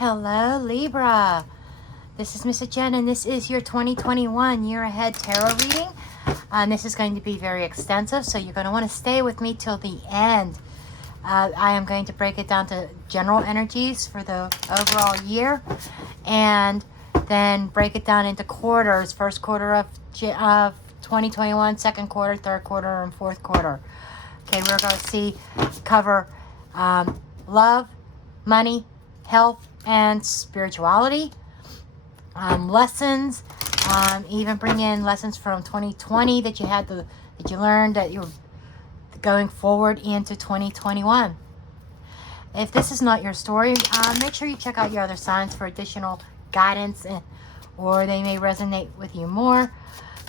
Hello, Libra. This is Mrs. Jenn, and this is your 2021 year ahead tarot reading. This is going to be very extensive, so you're going to want to stay with me till the end. I am going to break it down to general energies for the overall year, and then break it down into quarters. First quarter of 2021, second quarter, third quarter, and fourth quarter. Okay, we're going to cover love, money, health, and spirituality, lessons, even bring in lessons from 2020 that you learned that you're going forward into 2021. If this is not your story, make sure you check out your other signs for additional guidance, or they may resonate with you more.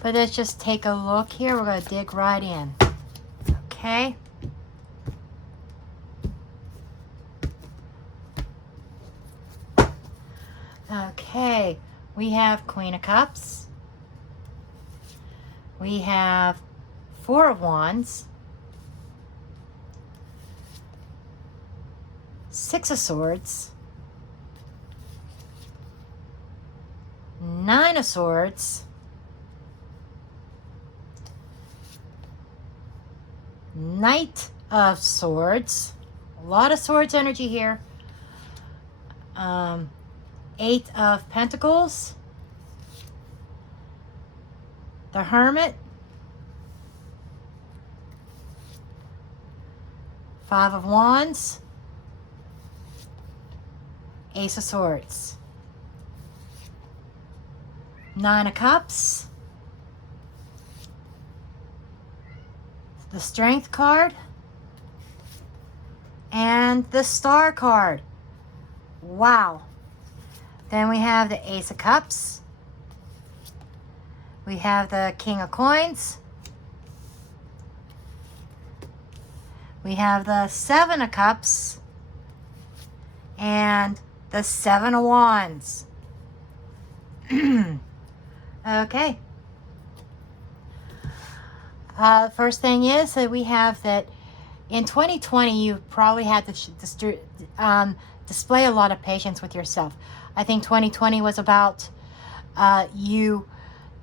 But let's just take a look here. We're going to dig right in. Okay. Okay, we have Queen of Cups. We have Four of Wands. Six of Swords. Nine of Swords. Knight of Swords. A lot of swords energy here. Eight of Pentacles, the Hermit, Five of Wands, Ace of Swords, Nine of Cups, the Strength card, and the Star card. Wow. Then we have the Ace of Cups. We have the King of Coins. We have the Seven of Cups. And the Seven of Wands. Okay. First thing is that we have that in 2020, you probably had to display a lot of patience with yourself. I think 2020 was about you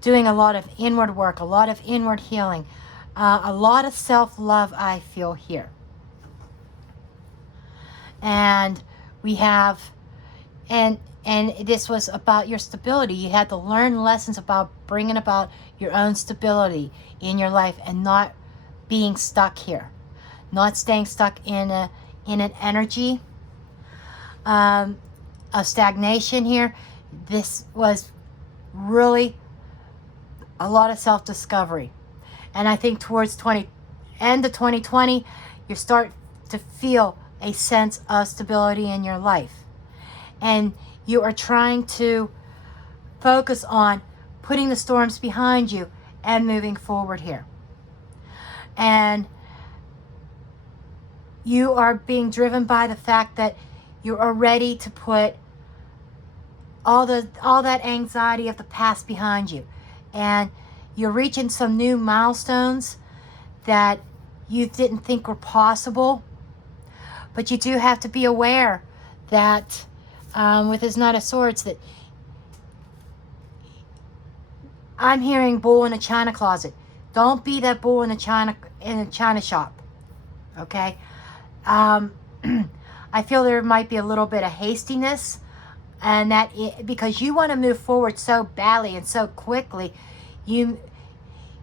doing a lot of inward work, a lot of inward healing, a lot of self-love, I feel here. And we have, and this was about your stability. You had to learn lessons about bringing about your own stability in your life and not being stuck here, not staying stuck in an energy of stagnation here. This was really a lot of self-discovery. And I think towards end of 2020, you start to feel a sense of stability in your life. And you are trying to focus on putting the storms behind you and moving forward here. And you are being driven by the fact that you are ready to put all that anxiety of the past behind you. And you're reaching some new milestones that you didn't think were possible. But you do have to be aware that with his Knight of Swords, that I'm hearing bull in a china closet. Don't be that bull in a china shop. Okay? I feel there might be a little bit of hastiness, and because you want to move forward so badly and so quickly, you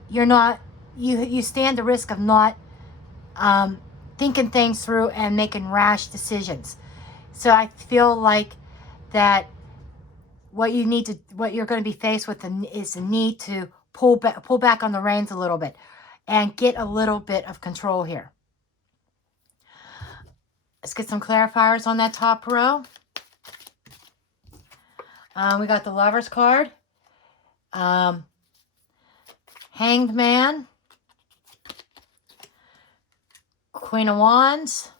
stand the risk of not thinking things through and making rash decisions. So I feel like that what you're going to be faced with is the need to pull back on the reins a little bit and get a little bit of control here. Let's get some clarifiers on that top row. We got the Lovers card, Hanged Man, Queen of Wands,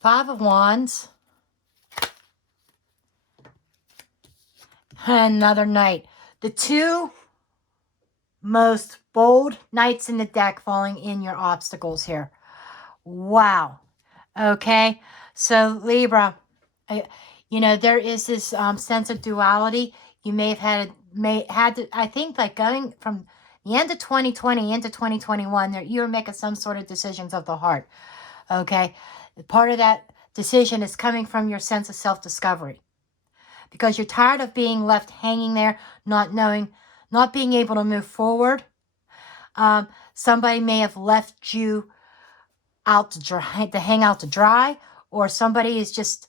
Five of Wands, and another Knight. The two most bold knights in the deck falling in your obstacles here. Wow. Okay, so Libra, you know, there is this sense of duality. You may have had to, I think, like going from the end of 2020 into 2021, that you're making some sort of decisions of the heart. Okay, part of that decision is coming from your sense of self-discovery, because you're tired of being left hanging there, not knowing, not being able to move forward. Somebody may have left you out to dry, to hang out to dry, or somebody is just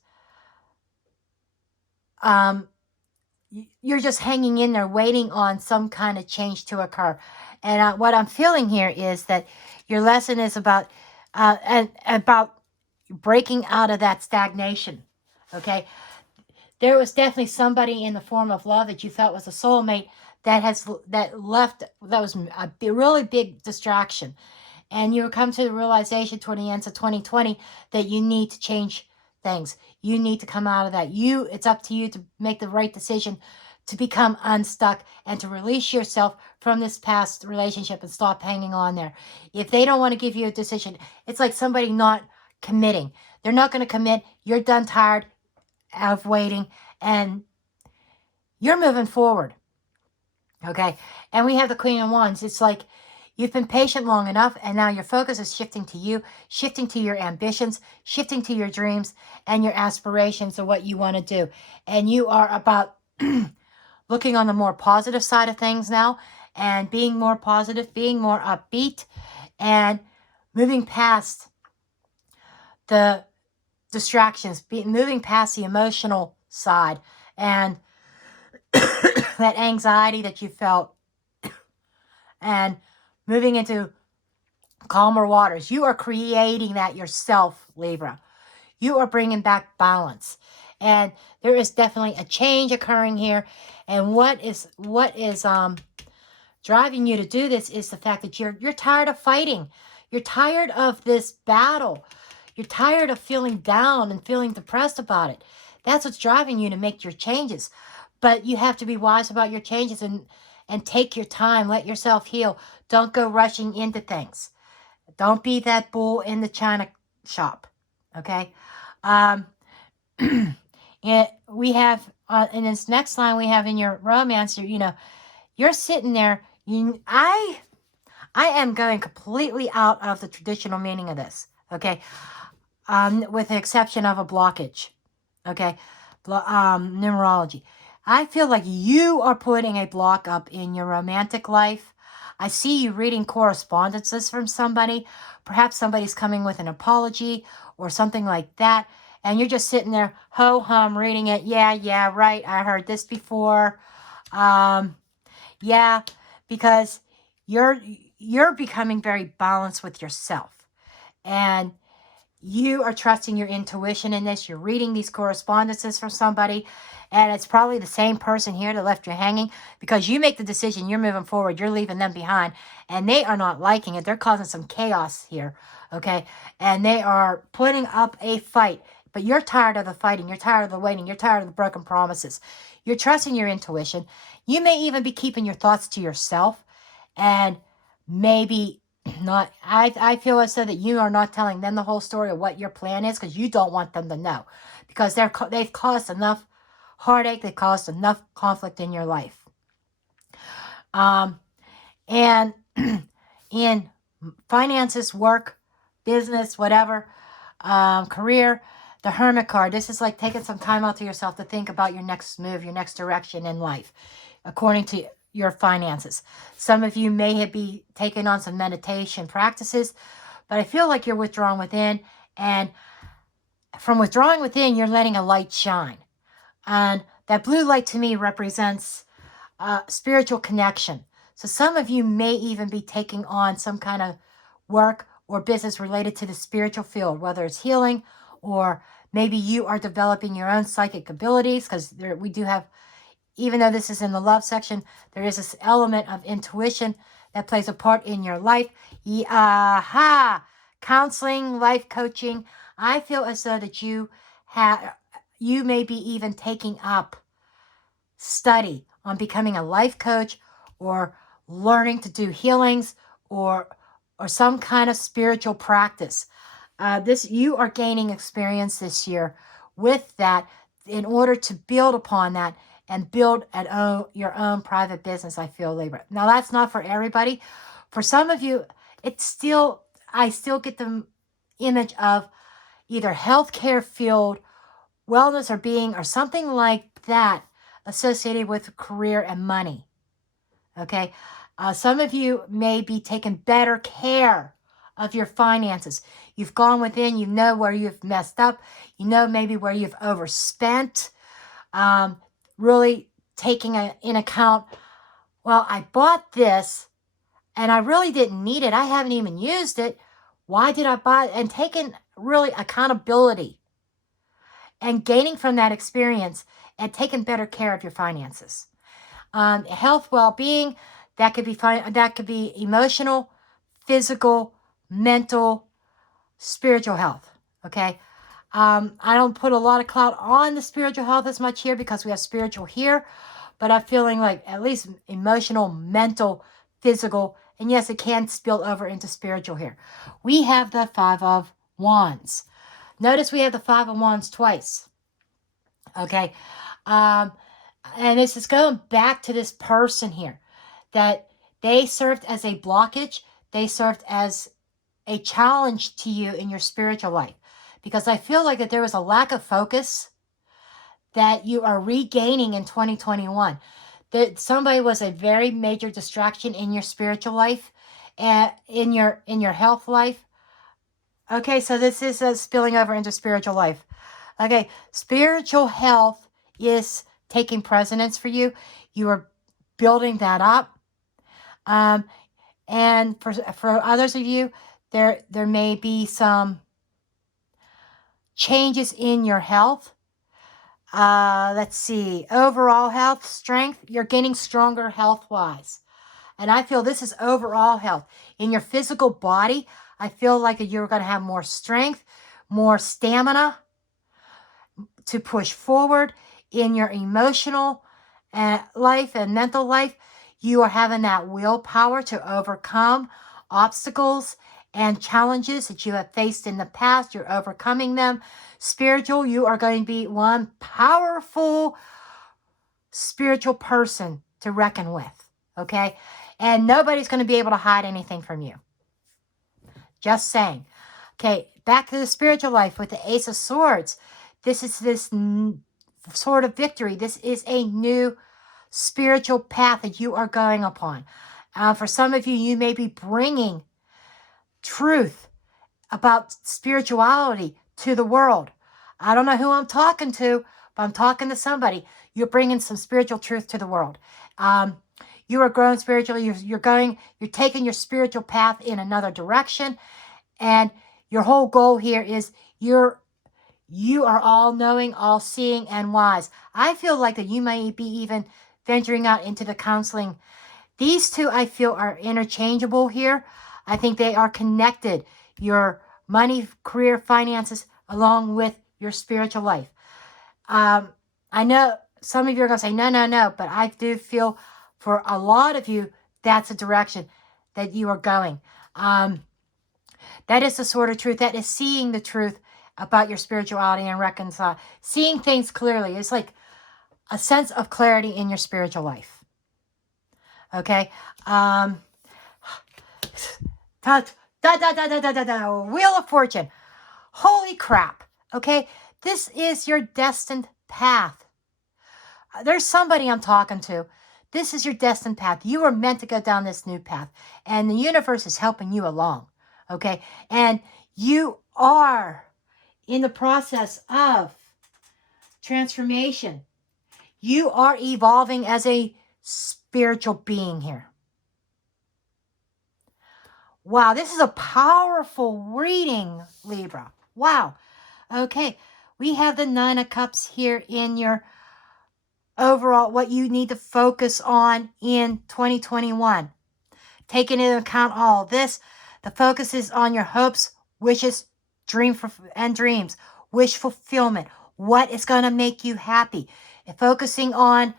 um, you're just hanging in there waiting on some kind of change to occur. And what I'm feeling here is that your lesson is about and about breaking out of that stagnation. Okay, there was definitely somebody in the form of love that you felt was a soulmate that left, that was a really big distraction, and you come to the realization toward the end of 2020 that you need to change things. You need to come out of that. It's up to you to make the right decision to become unstuck and to release yourself from this past relationship and stop hanging on there. If they don't want to give you a decision, it's like somebody not committing. They're not going to commit. You're done, tired of waiting, and you're moving forward. Okay, and we have the Queen of Wands. It's like you've been patient long enough, and now your focus is shifting to you, shifting to your ambitions, shifting to your dreams and your aspirations of what you want to do. And you are about looking on the more positive side of things now, and being more positive, being more upbeat, and moving past the distractions, moving past the emotional side and that anxiety that you felt, and moving into calmer waters. You are creating that yourself, Libra. You are bringing back balance. And there is definitely a change occurring here. And what is driving you to do this is the fact that you're tired of fighting. You're tired of this battle. You're tired of feeling down and feeling depressed about it. That's what's driving you to make your changes. But you have to be wise about your changes and take your time. Let yourself heal. Don't go rushing into things. Don't be that bull in the china shop. Okay? We have, in this next line we have in your romance, you know, you're sitting there. I am going completely out of the traditional meaning of this. Okay? With the exception of a blockage. Okay? Numerology. I feel like you are putting a block up in your romantic life. I see you reading correspondences from somebody. Perhaps somebody's coming with an apology or something like that. And you're just sitting there, ho-hum, reading it. Yeah, right. I heard this before. Yeah, because you're becoming very balanced with yourself. And you are trusting your intuition in this. You're reading these correspondences from somebody, and it's probably the same person here that left you hanging, because you make the decision, you're moving forward, you're leaving them behind, and they are not liking it. They're causing some chaos here, okay? And they are putting up a fight, but you're tired of the fighting. You're tired of the waiting. You're tired of the broken promises. You're trusting your intuition. You may even be keeping your thoughts to yourself, and maybe not. I feel as though that you are not telling them the whole story of what your plan is, because you don't want them to know, because they've caused enough heartache. They've caused enough conflict in your life. And in finances, work, business, whatever, career, the Hermit card. This is like taking some time out to yourself to think about your next move, your next direction in life, according to your finances. Some of you may be taking on some meditation practices, but I feel like you're withdrawing within, and from withdrawing within, you're letting a light shine. And that blue light to me represents spiritual connection. So some of you may even be taking on some kind of work or business related to the spiritual field, whether it's healing, or maybe you are developing your own psychic abilities, because we do have, even though this is in the love section, there is this element of intuition that plays a part in your life. Counseling, life coaching. I feel as though that you may be even taking up study on becoming a life coach, or learning to do healings, or some kind of spiritual practice. You are gaining experience this year with that in order to build upon that and build your own private business, I feel, Libra. Now, that's not for everybody. For some of you, I still get the image of either healthcare field, wellness or being, or something like that associated with career and money. Okay. Some of you may be taking better care of your finances. You've gone within, you know where you've messed up, you know maybe where you've overspent, really taking in account, well, I bought this and I really didn't need it. I haven't even used it. Why did I buy it? And taking really accountability and gaining from that experience and taking better care of your finances. Health, well-being, that could be fine. That could be emotional, physical, mental, spiritual health. Okay. I don't put a lot of clout on the spiritual health as much here because we have spiritual here, but I'm feeling like at least emotional, mental, physical, and yes, it can spill over into spiritual here. We have the Five of Wands. Notice we have the Five of Wands twice. Okay. And this is going back to this person here, that they served as a blockage. They served as a challenge to you in your spiritual life, because I feel like that there was a lack of focus that you are regaining in 2021. That somebody was a very major distraction in your spiritual life and in your health life. Okay, so this is spilling over into spiritual life. Okay, spiritual health is taking precedence for you. You are building that up. And for others of you, there may be some changes in your health. Let's see. Overall health, strength. You're getting stronger health-wise. And I feel this is overall health. In your physical body, I feel like you're going to have more strength, more stamina to push forward. In your emotional life and mental life, you are having that willpower to overcome obstacles and challenges that you have faced in the past. You're overcoming them. Spiritual, you are going to be one powerful spiritual person to reckon with, okay? And nobody's going to be able to hide anything from you. Just saying. Okay, back to the spiritual life with the Ace of Swords. This is this sword of victory. This is a new spiritual path that you are going upon. For some of you, you may be bringing truth about spirituality to the world. I don't know who I'm talking to, but I'm talking to somebody. You're bringing some spiritual truth to the world. You are growing spiritually. You're taking your spiritual path in another direction. And your whole goal here is you are all knowing, all seeing, and wise. I feel like that you may be even venturing out into the counseling. These two, I feel, are interchangeable here. I think they are connected. Your money, career, finances, along with your spiritual life. I know some of you are going to say, no, but I do feel for a lot of you, that's a direction that you are going. That is the sort of truth. That is seeing the truth about your spirituality and reconcile. Seeing things clearly. It's like a sense of clarity in your spiritual life. Okay? Wheel of Fortune. Holy crap. Okay? This is your destined path. There's somebody I'm talking to. This is your destined path. You are meant to go down this new path. And the universe is helping you along. Okay? And you are in the process of transformation. You are evolving as a spiritual being here. Wow, this is a powerful reading, Libra. Wow. Okay, we have the Nine of Cups here in your overall, what you need to focus on in 2021. Taking into account all this, the focus is on your hopes, wishes, dreams, wish fulfillment. What is going to make you happy? And focusing on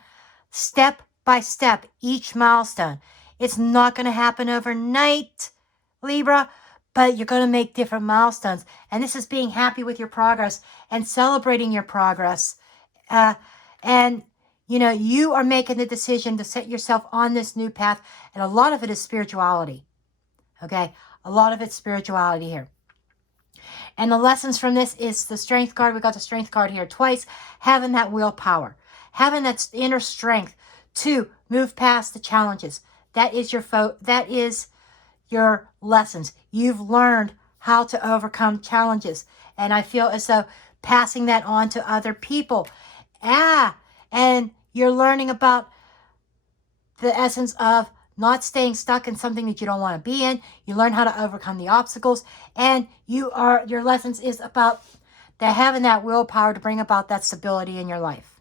step by step, each milestone. It's not going to happen overnight, Libra, but you're going to make different milestones. And this is being happy with your progress and celebrating your progress. And, you know, you are making the decision to set yourself on this new path. And a lot of it is spirituality. Okay? A lot of it's spirituality here. And the lessons from this is the strength card. We got the strength card here twice. Having that willpower. Having that inner strength to move past the challenges. That is your lessons. You've learned how to overcome challenges. And I feel as though passing that on to other people. And you're learning about the essence of not staying stuck in something that you don't want to be in. You learn how to overcome the obstacles. And your lessons is about having that willpower to bring about that stability in your life.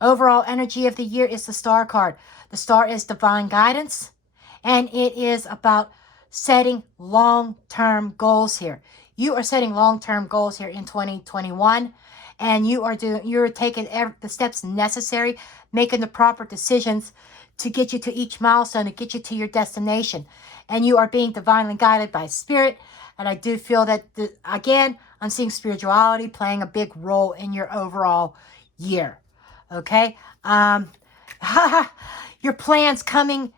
Overall energy of the year is the Star card. The Star is divine guidance. And it is about setting long-term goals here. You are setting long-term goals here in 2021. And you're taking the steps necessary, making the proper decisions to get you to each milestone, to get you to your destination. And you are being divinely guided by Spirit. And I do feel that, again, I'm seeing spirituality playing a big role in your overall year. Okay? Your plans coming,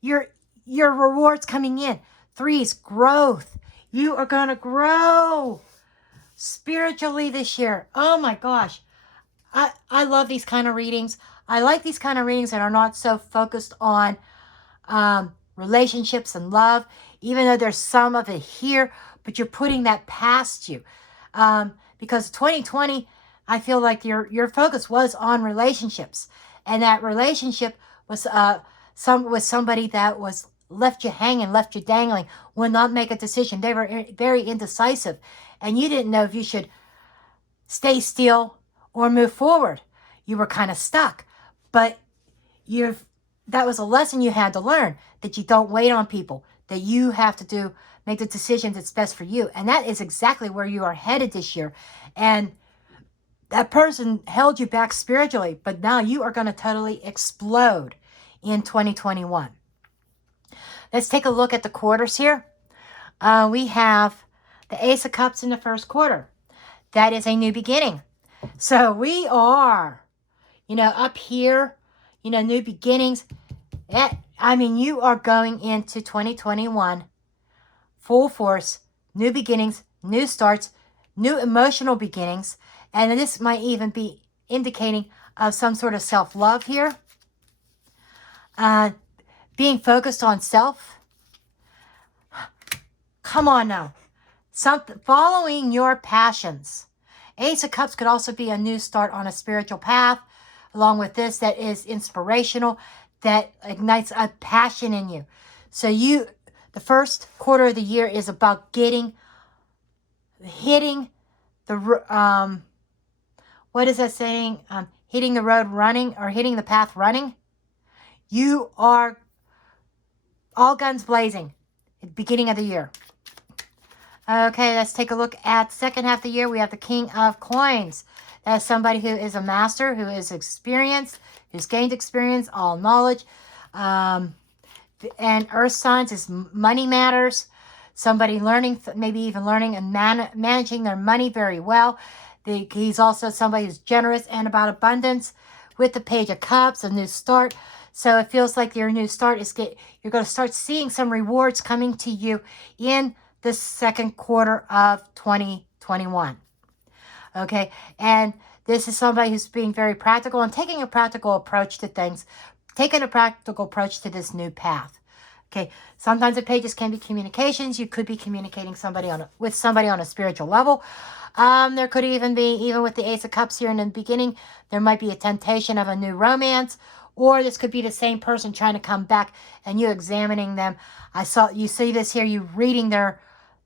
your rewards coming in. 3's growth. You are going to grow spiritually this year. Oh my gosh. I love these kind of readings. I like these kind of readings that are not so focused on relationships and love, even though there's some of it here, but you're putting that past you. Because 2020, I feel like your focus was on relationships, and that relationship was somebody that was left you hanging, left you dangling, would not make a decision. They were very indecisive, and you didn't know if you should stay still or move forward. You were kind of stuck. But that was a lesson you had to learn, that you don't wait on people, that you have to make the decision that's best for you. And that is exactly where you are headed this year. And that person held you back spiritually, but now you are going to totally explode in 2021. Let's take a look at the quarters here. We have the Ace of Cups in the first quarter. That is a new beginning. So we are, up here, new beginnings. You are going into 2021 full force, new beginnings, new starts, new emotional beginnings. And this might even be indicating of some sort of self-love here. Being focused on self. Come on now. Following your passions. Ace of Cups could also be a new start on a spiritual path. Along with this, that is inspirational, that ignites a passion in you. So the first quarter of the year is about hitting the, what is that saying? Hitting the road running, or hitting the path running. You are all guns blazing at the beginning of the year. Okay, let's take a look at second half of the year. We have the King of Coins. That's somebody who is a master, who is experienced, who's gained experience, all knowledge. And earth signs is money matters. Somebody learning, maybe even learning and managing their money very well. He's also somebody who's generous and about abundance. With the Page of Cups, a new start. So it feels like your new start you're going to start seeing some rewards coming to you in the second quarter of 2021. Okay, and this is somebody who's being very practical and taking a practical approach to things, taking a practical approach to this new path. Okay, sometimes the pages can be communications. You could be communicating with somebody on a spiritual level. There could even be, even with the Ace of Cups here in the beginning, there might be a temptation of a new romance, or this could be the same person trying to come back and you examining them. You see this here, you reading their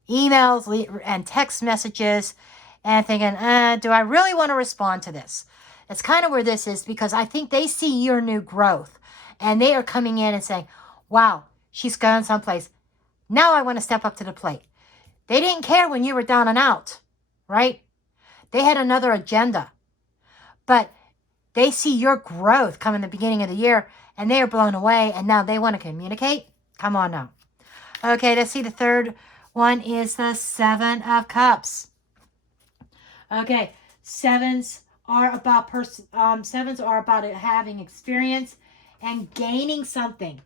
emails and text messages and thinking, do I really want to respond to this? That's kind of where this is, because I think they see your new growth and they are coming in and saying, wow, she's going someplace. Now I want to step up to the plate. They didn't care when you were down and out, right? They had another agenda, but they see your growth come in the beginning of the year and they are blown away, and now they want to communicate. Come on now. Okay, let's see the third One is the Seven of Cups. Okay, sevens are about having experience and gaining something.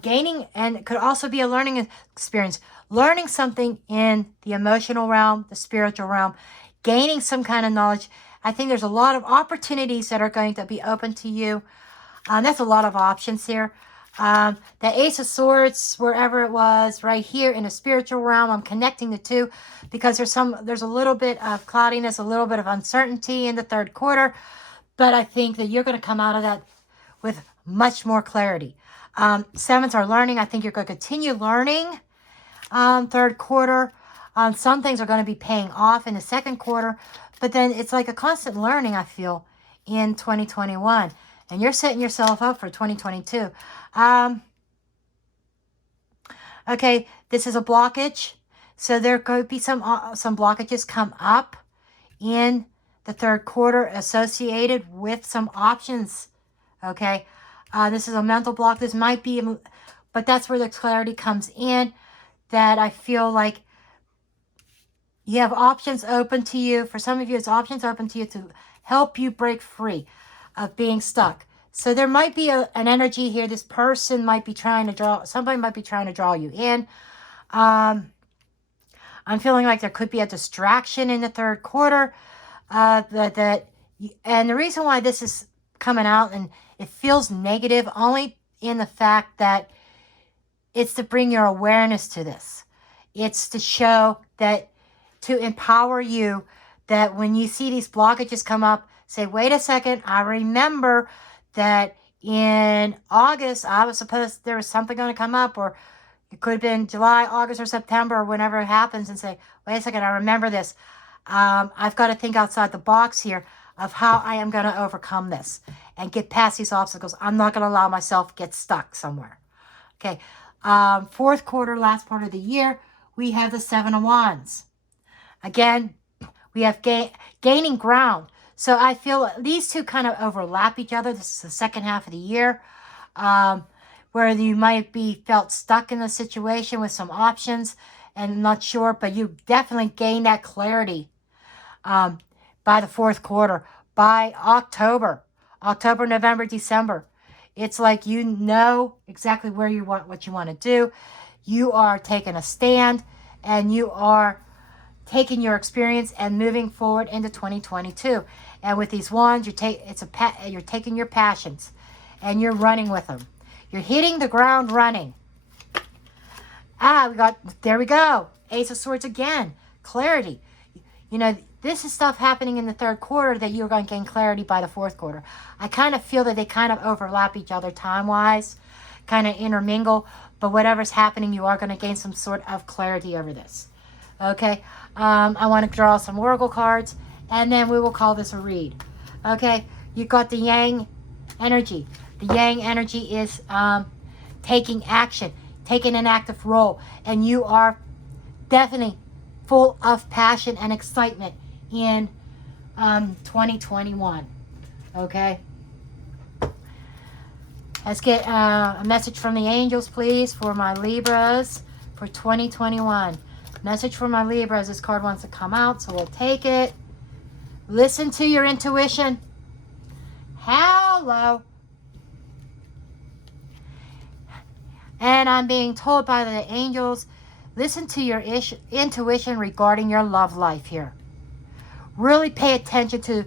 Gaining, and it could also be a learning experience. Learning something in the emotional realm, the spiritual realm, gaining some kind of knowledge. I think there's a lot of opportunities that are going to be open to you. That's a lot of options here. The Ace of Swords, wherever it was, right here in the spiritual realm, I'm connecting the two because there's a little bit of cloudiness, a little bit of uncertainty in the third quarter, but I think that you're going to come out of that with much more clarity. Sevens are learning. I think you're going to continue learning third quarter. Some things are going to be paying off in the second quarter, but then it's like a constant learning, I feel, in 2021. And you're setting yourself up for 2022. Okay, this is a blockage. So there could be some blockages come up in the third quarter associated with some options. Okay, this is a mental block. This might be, but that's where the clarity comes in, that I feel like you have options open to you. For some of you, it's options open to you to help you break free of being stuck. So there might be an energy here. This person might be trying to draw, somebody might be trying to draw you in. I'm feeling like there could be a distraction in the third quarter. And the reason why this is coming out and it feels negative only in the fact that it's to bring your awareness to this. It's to show that, to empower you, that when you see these blockages come up, say, wait a second, I remember that in August, there was something going to come up, or it could have been July, August, or September, or whenever it happens, and say, wait a second, I remember this. I've got to think outside the box here of how I am going to overcome this and get past these obstacles. I'm not going to allow myself to get stuck somewhere. Okay. Fourth quarter, last part of the year, we have the Seven of Wands. Again, we have gaining ground. So I feel these two kind of overlap each other. This is the second half of the year, where you might be felt stuck in a situation with some options and not sure, but you definitely gain that clarity by the fourth quarter, by October, November, December. It's like you know exactly where you want, what you want to do. You are taking a stand, and you are taking your experience and moving forward into 2022. And with these wands, you're taking your passions and you're running with them. You're hitting the ground running. There we go. Ace of Swords again. Clarity. You know, this is stuff happening in the third quarter that you're going to gain clarity by the fourth quarter. I kind of feel that they kind of overlap each other time-wise, kind of intermingle, but whatever's happening, you are going to gain some sort of clarity over this. Okay, I want to draw some oracle cards, and then we will call this a read. Okay, you got the Yang energy. The Yang energy is taking action, taking an active role, and you are definitely full of passion and excitement in 2021. Okay, let's get a message from the angels, please, for my Libras for 2021. Message for my Libras. This card wants to come out, so we'll take it. Listen to your intuition. Hello. And I'm being told by the angels, listen to your intuition regarding your love life here. Really pay attention to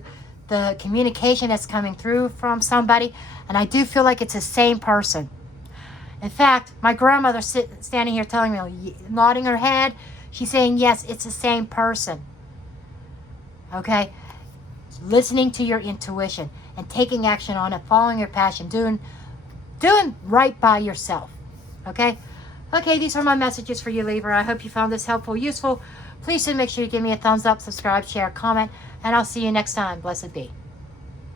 the communication that's coming through from somebody. And I do feel like it's the same person. In fact, my grandmother standing here telling me, nodding her head, she's saying, yes, it's the same person. Okay? Listening to your intuition and taking action on it, following your passion, doing right by yourself. Okay? Okay, these are my messages for you, Libra. I hope you found this helpful, useful. Please do make sure you give me a thumbs up, subscribe, share, comment, and I'll see you next time. Blessed be.